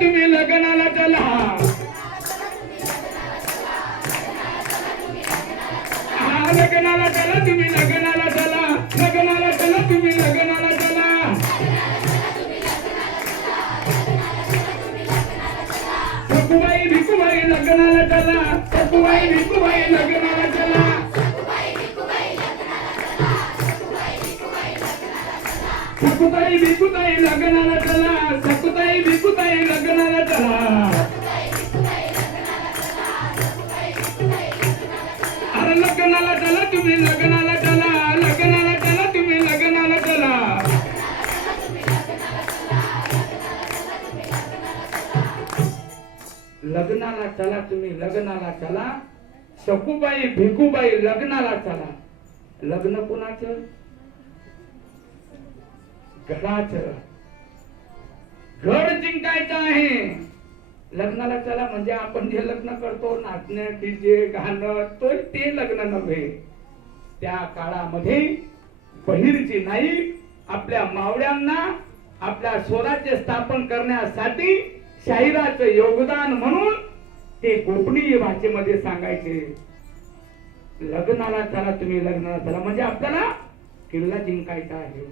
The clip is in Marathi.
तुम्ही लग्नाला चला. हा, लग्नाला चला तुम्ही लग्नाला चला. लग्नाला चला तुम्ही लग्नाला चला. सकुबाई भिकुबाई लग्नाला चला. सकुबाई भिकुबाई लग्नाला चला. सकुताई भिकुताई लग्नाला चला. सकुताई लग्नाला चला तुम्ही लग्नाला चला लग्नाला चला तुम्ही लग्नाला चला. लग्नाला चला तुम्ही लग्नाला चला. शकूबाई भिकूबाई लग्नाला चला. लग्न कुणाचं? गडाचं. गड जिंकायचं आहे. लग्नाला चला म्हणजे आपण जे लग्न करतो नाचणं डीजे गाणं तो ते लग्न नव्हे. त्या काळामध्ये बहिरची नाईक आपल्या मावळ्यांना आपल्या स्वराज्य स्थापन करण्यासाठी शाहिराचं योगदान म्हणून ते कोकणी भाषेमध्ये सांगायचे. लग्नाला चला तुम्ही लग्नाला चला म्हणजे आपल्याला किल्ला जिंकायचा आहे.